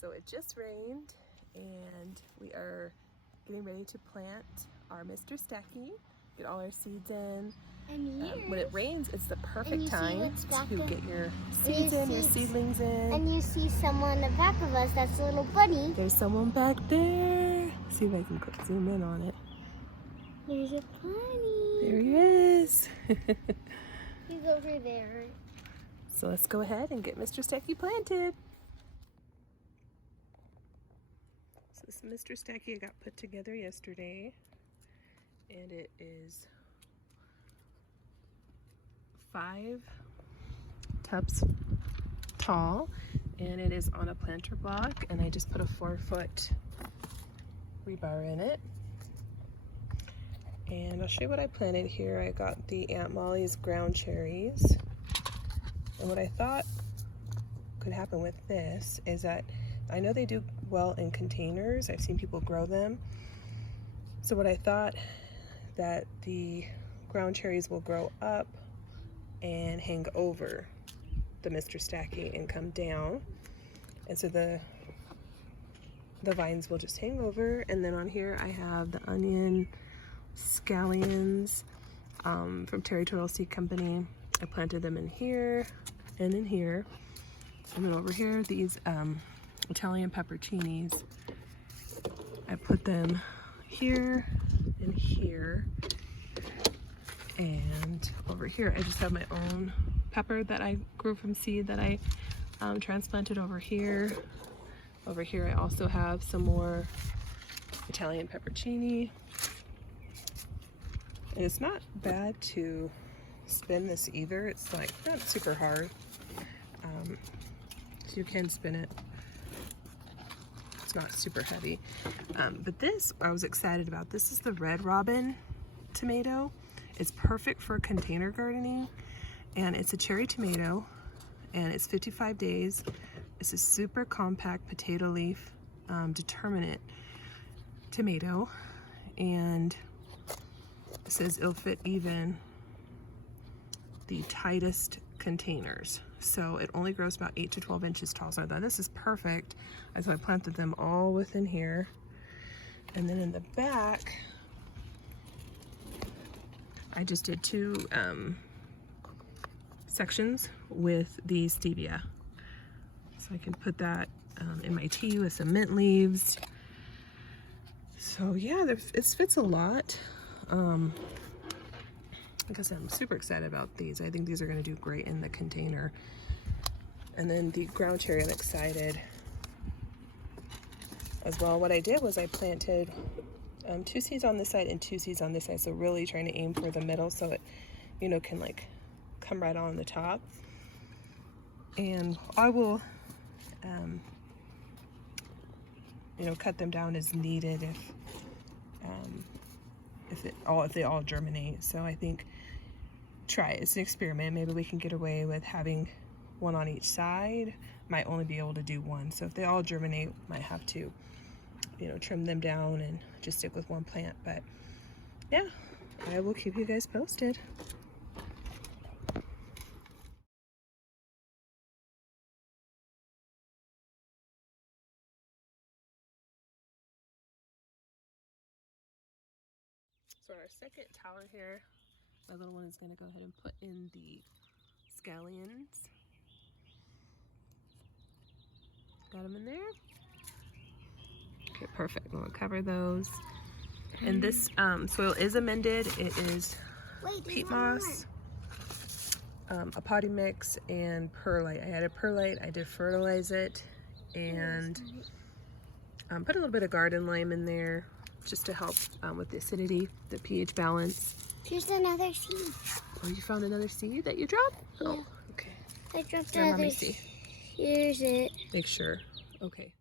So it just rained and we are getting ready to plant our Mr. Stacky, get all our seeds in. And when it rains, it's the perfect time to there? get your seeds in, your seedlings in. And you see someone in the back of us, that's a little bunny. There's someone back there. See if I can zoom in on it. There's a bunny. There he is. He's over there. So let's go ahead and get Mr. Stacky planted. So this Mr. Stacky I got put together yesterday, and it is 5 tubs tall, and it is on a planter block, and I just put a 4-foot rebar in it. And I'll show you what I planted here. I got the Aunt Molly's ground cherries, and what I thought could happen with this is that I know they do well in containers. I've seen people grow them. So what I thought, that the ground cherries will grow up and hang over the Mr. Stacky and come down, and so the vines will just hang over. And then on here I have the onion scallions from Terry Turtle Seed Company. I planted them in here and in here, and then over here these Italian pepperoncinis, I put them here and here. And over here I just have my own pepper that I grew from seed that I transplanted over here. Over here I also have some more Italian pepperoncini. And it's not bad to spin this either. It's like not super hard. So you can spin it. It's not super heavy. But this I was excited about. This is the Red Robin tomato. It's perfect for container gardening, and it's a cherry tomato, and it's 55 days. It's a super compact potato leaf determinate tomato, and it says it'll fit even the tightest containers. So it only grows about 8 to 12 inches tall. So I thought this is perfect. So I planted them all within here. And then in the back, I just did 2 sections with the stevia. So I can put that in my tea with some mint leaves. So yeah, it fits a lot. Like I said, I'm super excited about these. I think these are going to do great in the container. And then the ground cherry, I'm excited as well. What I did was I planted 2 seeds on this side and 2 seeds on this side. So really trying to aim for the middle so it, you know, can like come right on the top. And I will, you know, cut them down as needed if they all germinate. So I think try it. It's an experiment. Maybe we can get away with having 1 on each side. Might only be able to do 1. So if they all germinate, might have to, you know, trim them down and just stick with 1 plant. But yeah, I will keep you guys posted. So our second tower here, my little one is going to go ahead and put in the scallions. Got them in there. Okay, perfect. We'll cover those. And this soil is amended. It is peat moss, a potting mix, and perlite. I added perlite. I did fertilize it, and put a little bit of garden lime in there just to help with the acidity, the pH balance. Here's another seed. Oh, you found another seed that you dropped? Yeah. Oh, okay. I dropped Let another me see. Here's it. Make sure. Okay.